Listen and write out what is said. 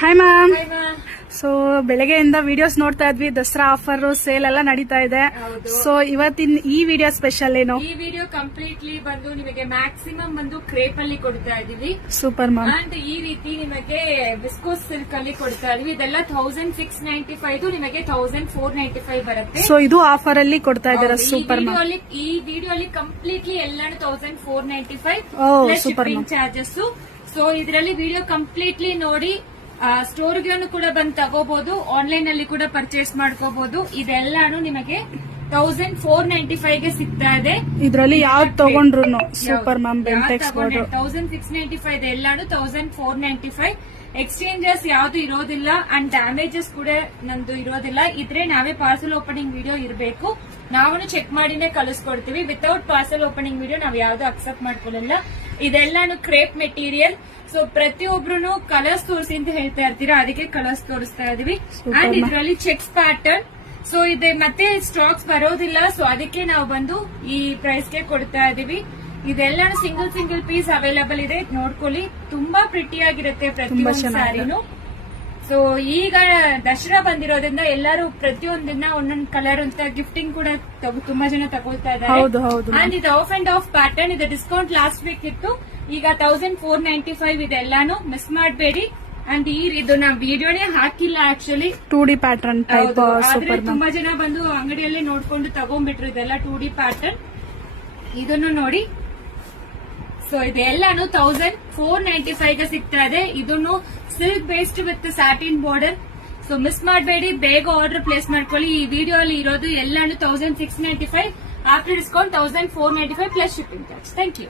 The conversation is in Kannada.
Hi ma'am. ಸೊ ಬೆಳಗ್ಗೆಯಿಂದ ವಿಡಿಯೋಸ್ ನೋಡ್ತಾ ಇದ್ವಿ, ದಸರಾ ಆಫರ್ ಸೇಲ್ ಎಲ್ಲ ನಡೀತಾ ಇದೆ. ಸೊ ಇವತ್ತಿನ ಈ ವಿಡಿಯೋ ಸ್ಪೆಷಲ್ ಏನು? ಈ ವಿಡಿಯೋ ಕಂಪ್ಲೀಟ್ಲಿ ಬಂದು ನಿಮಗೆ ಮ್ಯಾಕ್ಸಿಮಮ್ ಬಂದು ಕ್ರೇಪ್ ಅಲ್ಲಿ ಕೊಡ್ತಾ ಇದೀವಿ. Super ma'am. ಅಂಡ್ ಈ ರೀತಿ ನಿಮಗೆ ವಿಸ್ಕೋಸ್ ಸಿಲ್ಕ್ ಅಲ್ಲಿ ಕೊಡ್ತಾ ಇದೀವಿ. ಇದೆಲ್ಲ 1695 ನಿಮಗೆ 1495 ಬರುತ್ತೆ. ಸೊ ಇದು ಆಫರ್ ಅಲ್ಲಿ ಕೊಡ್ತಾ ಇದ್ದಾರೆ. Super ma'am. ಈ ವಿಡಿಯೋ ಅಲ್ಲಿ ಕಂಪ್ಲೀಟ್ಲಿ ಎಲ್ಲಾನು 1495 ಸೂಪರ್ ಶಿಪ್ಪಿಂಗ್ ಚಾರ್ಜಸ್. ಸೊ ಇದರಲ್ಲಿ ವಿಡಿಯೋ ಕಂಪ್ಲೀಟ್ಲಿ ನೋಡಿ ಸ್ಟೋರ್ಗೆ ಕೂಡ ಬಂದು ತಗೋಬಹುದು, ಆನ್ಲೈನ್ ಅಲ್ಲಿ ಕೂಡ ಪರ್ಚೇಸ್ ಮಾಡ್ಕೋಬಹುದು. ಇದೆಲ್ಲಾನು ನಿಮಗೆ 1495 ಗೆ ಸಿಗ್ತಾ ಇದೆ. ಇದರಲ್ಲಿ ಯಾವ್ದು ತಗೊಂಡ್ರು ಸೂಪರ್ ಮ್ಯಾಮ್. ಬೆಂಟೆಕ್ಸ್ 1695 ಎಲ್ಲಾನು 1495. ಎಕ್ಸ್ಚೇಂಜಸ್ ಯಾವ್ದು ಇರೋದಿಲ್ಲ ಅಂಡ್ ಡ್ಯಾಮೇಜಸ್ ಕೂಡ ನಂದು ಇರೋದಿಲ್ಲ. ಇದ್ರೆ ನಾವೇ ಪಾರ್ಸಲ್ ಓಪನಿಂಗ್ ವಿಡಿಯೋ ಇರಬೇಕು, ನಾವು ಚೆಕ್ ಮಾಡಿನೇ ಕಳಿಸ್ಕೊಡ್ತೀವಿ. ವಿತೌಟ್ ಪಾರ್ಸಲ್ ಓಪನಿಂಗ್ ವಿಡಿಯೋ ನಾವು ಯಾವ್ದು ಅಕ್ಸೆಪ್ಟ್ ಮಾಡ್ಕೊಳ್ಳಲ್ಲ. ಇದೆಲ್ಲಾನು ಕ್ರೇಪ್ ಮೆಟೀರಿಯಲ್. ಸೊ ಪ್ರತಿಯೊಬ್ರು ಕಲರ್ಸ್ ತೋರಿಸಿ ಅಂತ ಹೇಳ್ತಾ ಇರ್ತೀರಾ, ಅದಕ್ಕೆ ಕಲರ್ಸ್ ತೋರಿಸ್ತಾ ಇದೀವಿ. ಅಂಡ್ ಇದರಲ್ಲಿ ಚೆಕ್ಸ್ ಪ್ಯಾಟರ್ನ್. ಸೊ ಇದೆ ಮತ್ತೆ ಸ್ಟಾಕ್ಸ್ ಬರೋದಿಲ್ಲ, ಸೊ ಅದಕ್ಕೆ ನಾವು ಬಂದು ಈ ಪ್ರೈಸ್ ಗೆ ಕೊಡ್ತಾ ಇದೀವಿ. ಇದೆಲ್ಲ ಸಿಂಗಲ್ ಪೀಸ್ ಅವೈಲೇಬಲ್ ಇದೆ, ನೋಡ್ಕೊಳ್ಳಿ. ತುಂಬಾ ಪ್ರಿಟಿ ಆಗಿರುತ್ತೆ ಪ್ರತಿಯೊಂದು ಸ್ಯಾರಿನು. ಸೊ ಈಗ ದಸರಾ ಬಂದಿರೋದ್ರಿಂದ ಎಲ್ಲರೂ ಪ್ರತಿಯೊಂದನ್ನ ಒಂದೊಂದು ಕಲರ್ ಅಂತ ಗಿಫ್ಟಿಂಗ್ ಕೂಡ ತುಂಬಾ ಜನ ತಗೊಳ್ತಾ ಇದ್ದಾರೆ. ಅಂಡ್ ಇದು ಆಫ್ ಅಂಡ್ ಆಫ್ ಪ್ಯಾಟರ್ನ್. ಇದು ಡಿಸ್ಕೌಂಟ್ ಲಾಸ್ಟ್ ವೀಕ್ ಇತ್ತು, ಈಗ 1495 ಇದೆಲ್ಲಾನು ಮಿಸ್ ಮಾಡಬೇಡಿ. ಅಂಡ್ ಇದು ನಾವು ವಿಡಿಯೋನೇ ಹಾಕಿಲ್ಲ ಆಕ್ಚುಲಿ. 2D pattern type. ಆದ್ರೆ ತುಂಬಾ ಜನ ಬಂದು ಅಂಗಡಿಯಲ್ಲಿ ನೋಡ್ಕೊಂಡು ತಗೊಂಡ್ಬಿಟ್ರು. ಇದೆಲ್ಲ 2D ಪ್ಯಾಟರ್ನ್. ಇದನ್ನು ನೋಡಿ. ಸೊ ಇದೆಲ್ಲಾನು 1495 ಗೆ ಸಿಗ್ತಾ ಇದೆ. ಇದನ್ನು silk based with satin border. So miss ಮಾಡಬೇಡಿ, ಬೇಗ ಆರ್ಡರ್ ಪ್ಲೇಸ್ ಮಾಡ್ಕೊಳ್ಳಿ. ಈ ವಿಡಿಯೋ ಅಲ್ಲಿ ಇರೋದು ಎಲ್ಲಾನು 1695. After discount 1495 plus shipping charge. Thank you.